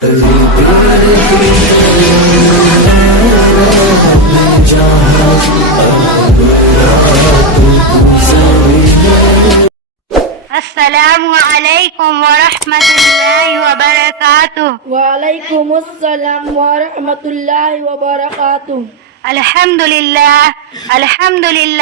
السلام علیکم ورحمۃ اللہ وبرکاتہ۔ وعلیکم السلام ورحمۃ اللہ وبرکاتہ۔ الحمد للہ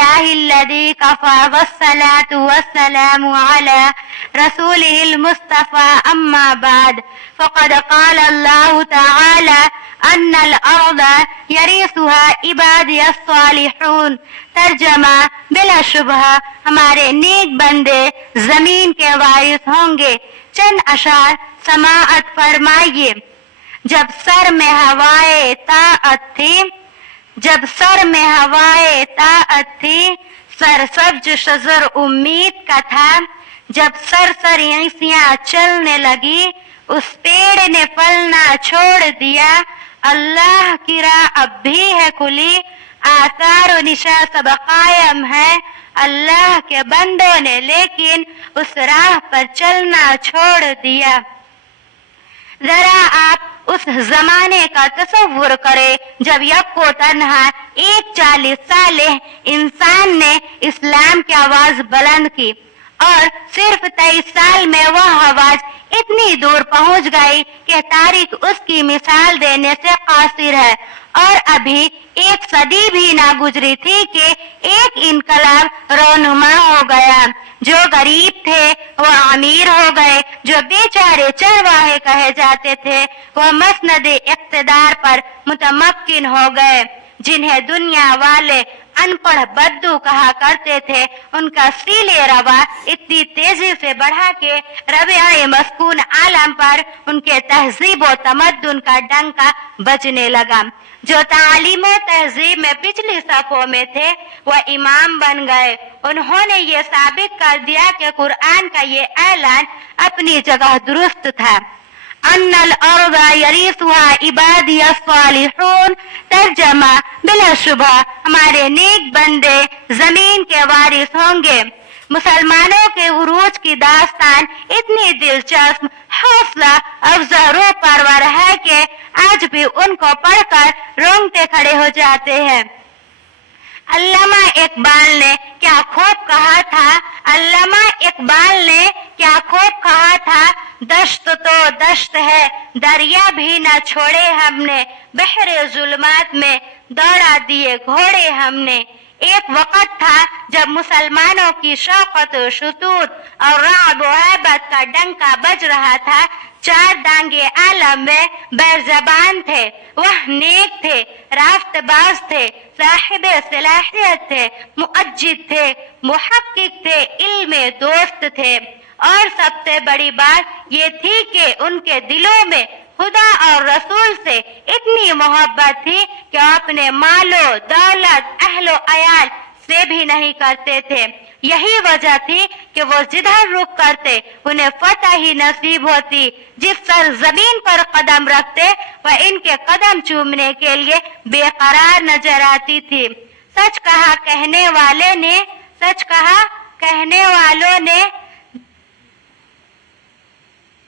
الذی کفی والصلاة والسلام علی رسولہ المصطفى اما بعد فقد قال اللہ تعالی ان الارض یرثها عبادی الصالحون۔ ترجمہ، بلا شبہ ہمارے نیک بندے زمین کے وارث ہوں گے۔ چند اشعار سماعت فرمائیے۔ جب سر میں ہوائے طاعت تھی، سر سبز شجر امید کا تھا۔ جب سرسریاں چلنے لگی، اس پیڑ نے پھلنا چھوڑ دیا۔ اللہ کی راہ اب بھی ہے کھلی، آثار و نشاں سب قائم ہے۔ اللہ کے بندوں نے لیکن اس راہ پر چلنا چھوڑ دیا۔ ذرا آپ اس زمانے کا تصور کریں جب یک و تنہا ایک 40 سالہ انسان نے اسلام کی آواز بلند کی، اور صرف 23 سال میں وہ آواز اتنی دور پہنچ گئی کہ تاریخ اس کی مثال دینے سے قاصر ہے۔ اور ابھی ایک صدی بھی نہ گزری تھی کہ ایک انقلاب رونما ہو گیا۔ جو غریب تھے وہ امیر ہو گئے، جو بیچارے چرواہے کہے جاتے تھے وہ مسند اقتدار پر متمکن ہو گئے۔ جنہیں دنیا والے ان پڑھ بدو کہا کرتے تھے، ان کا سیلِ روا اتنی تیزی سے بڑھا کہ ربیع مسکون عالم پر ان کے تہذیب و تمدن کا ڈنکا بجنے لگا۔ جو تعلیم و تہذیب میں پچھلی صفوں میں تھے وہ امام بن گئے۔ انہوں نے یہ ثابت کر دیا کہ قرآن کا یہ اعلان اپنی جگہ درست تھا۔ ان الارض یرثها عبادی الصالحون۔ ترجمہ، بلا شبہ ہمارے نیک بندے زمین کے وارث ہوں گے۔ مسلمانوں کے عروج کی داستان اتنی دلچسپ، حوصلہ افزا، روح پرور ہے کہ آج بھی ان کو پڑھ کر رونگٹے کھڑے ہو جاتے ہیں۔ علامہ اقبال نے کیا خوب کہا تھا، دشت تو دشت ہے، دریا بھی نہ چھوڑے ہم نے، بحر ظلمات میں دوڑا دیے گھوڑے ہم نے۔ ایک وقت تھا جب مسلمانوں کی شوقت و شطوط اور رعب و ہیبت کا ڈنکا بج رہا تھا۔ چار دانگے عالم میں بیر زبان تھے، وہ نیک تھے، راست باز تھے، صاحب صلاحیت تھے، مؤجد تھے، محقق تھے، علم دوست تھے، اور سب سے بڑی بات یہ تھی کہ ان کے دلوں میں خدا اور رسول سے اتنی محبت تھی کہ اپنے مال و دولت، اہل و عیال سے بھی نہیں کرتے تھے۔ یہی وجہ تھی کہ وہ جدھر رخ کرتے انہیں فتح ہی نصیب ہوتی۔ جس سرزمین پر قدم رکھتے وہ ان کے قدم چومنے کے لیے بے قرار نظر آتی تھی۔ سچ کہا کہنے والوں نے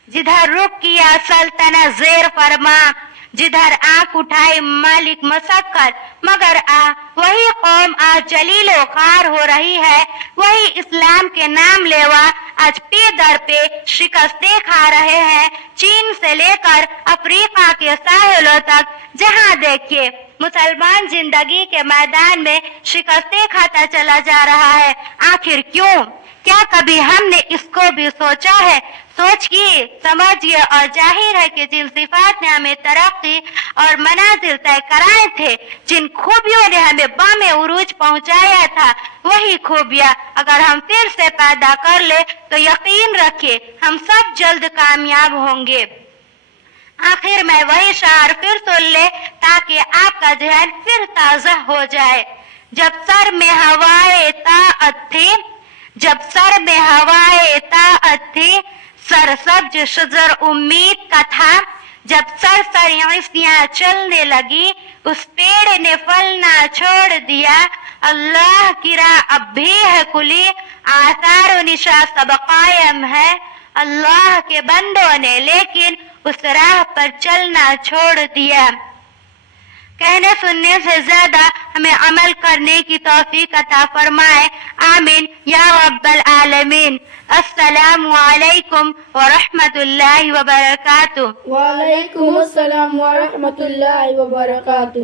جدھر رخ کیا سلطنت زیر فرما، جدھر آنکھ اٹھائی مالک مسکر، مگر وہی قوم آج جلیل و خوار ہو رہی ہے، وہی اسلام کے نام لیوا آج پے در پہ شکستیں کھا رہے ہیں۔ چین سے لے کر افریقہ کے ساحلوں تک جہاں دیکھیے مسلمان زندگی کے میدان میں شکستیں کھاتا چلا جا رہا ہے۔ آخر کیوں؟ کیا کبھی ہم نے اس کو بھی سوچا ہے؟ سوچیے، سمجھیے، اور ظاہر ہے کہ جن صفات نے ہمیں ترقی اور منازل طے کرائے تھے، جن خوبیوں نے ہمیں بام عروج پہنچایا تھا، وہی خوبیاں اگر ہم پھر سے پیدا کر لیں تو یقین رکھیے ہم سب جلد کامیاب ہوں گے۔ آخر میں وہی شعر پھر سن لے تاکہ آپ کا ذہن پھر تازہ ہو جائے۔ جب سر میں ہوائے طاعت تھی، سر سبز شجر امید کا تھا۔ جب سرسریاں چلنے لگی، اس پیڑ نے پھلنا چھوڑ دیا۔ اللہ کی راہ اب بھی ہے کھلی، آثار و نشاں سب قائم ہے۔ اللہ کے بندوں نے لیکن اس راہ پر چلنا چھوڑ دیا. کہنے سننے سے زیادہ ہمیں عمل کرنے کی توفیق عطا فرمائے. آمین یا رب العالمین. السلام علیکم ورحمۃ اللہ وبرکاتہ. وعلیکم السلام ورحمۃ اللہ وبرکاتہ.